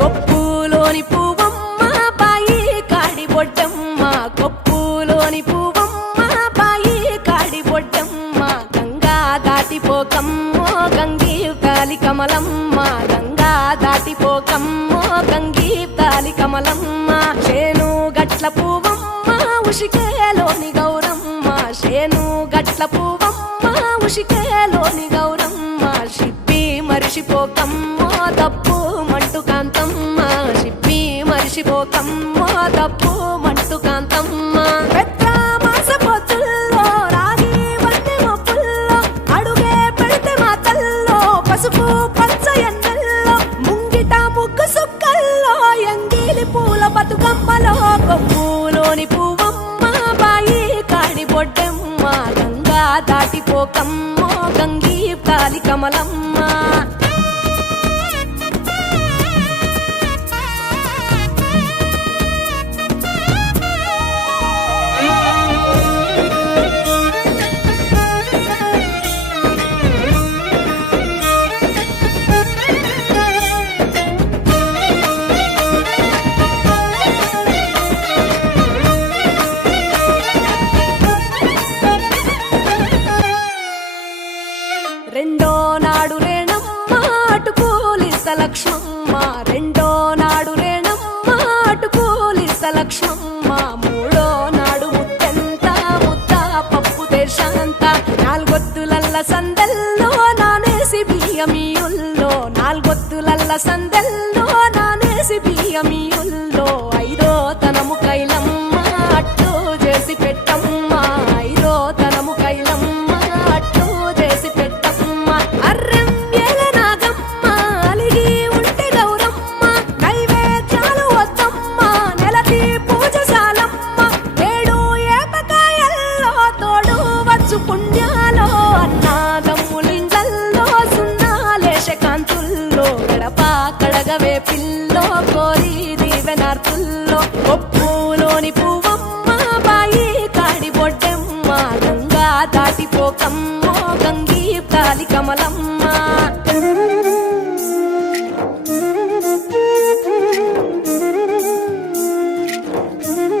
కొప్పులోని పువ్వమ్మ బాయి కాడి బొడ్డమ్మ, కొప్పులోని పువ్వమ్మ బాయి కాడి బొడ్డమ్మ, గంగా దాటిపోకమ్మో గంగీ తాలి కమలమ్మ, గంగా దాటిపోకమ్మో గంగీ తాలి కమలమ్మ, శేను గట్ల పువ్వమ్మ ఉషికేలోని గౌరమ్మ, శేను గట్ల పువ్వమ్మ ఉషికేలోని గౌరమ్మ, షిప్పి మరిషిపోకమ్మో తప్పు మంటు కాంతమ్మ, షిప్పి మరిషిపోకమ్మో తప్పు మంటు కాంతమ్మ, పెద్ద మాస పొత్తుల్లో రాగి వన్నె మొప్పుల్లో అడుగే పెడితే మా తల్లో పసుపు పచ్చ ఎన్నెల్లో ముంగిట ముగ్గు సుక్కల్లో ఎంగిలి పూల బతుకమ్మలో, కొమ్ములోని పువ్వమ్మ బాయి కాడి బొడ్డమ్మ, గంగా దాటిపోకమ్మో గంగీ తాలి కమలమ్మ. రెండో నాడు రేణమ్మ అటుకూలిస్త లక్ష్మమ్మ, రెండో నాడు రేణమ్మ అటుకూలిస్త లక్ష్మమ్మ, మూడో నాడు ముత్తెంత ముద్ద పప్పు దేశంత, నాలుగొత్తులల్ల సందెల్లో నానేసి బియ్యమియుల్లో, నాలుగొత్తులల్ల సందెల్లో నానేసి బియ్యమియుల్లో, ఐదో తనము కైలమ్మ అట్టు చేసి పెట్టమ్మ, ఐదో తనము కైలమ్మ అట్టు చేసి పెట్టమ్మ, అర్రెం ఏల నాగమ్మ అలిగి ఉంటే గౌరమ్మ, నైవేద్యాలు వద్దమ్మ నెలకి పూజశాలమ్మ, ఏడు ఏపకాయల్లో తోడు వచ్చు పుణ్యాలో, అన్నాదమ్ములింగల్లో సున్నాలేశ కాంతుల్లో, గడప కడగవే పిల్లో కోరి దీవెనార్తుల్లో, కొప్పులోని పువ్వమ్మ బాయి కాడి బొడ్డమ్మ, గంగా దాటిపోకమ్మో గంగీ తాలి కమలమ్మ.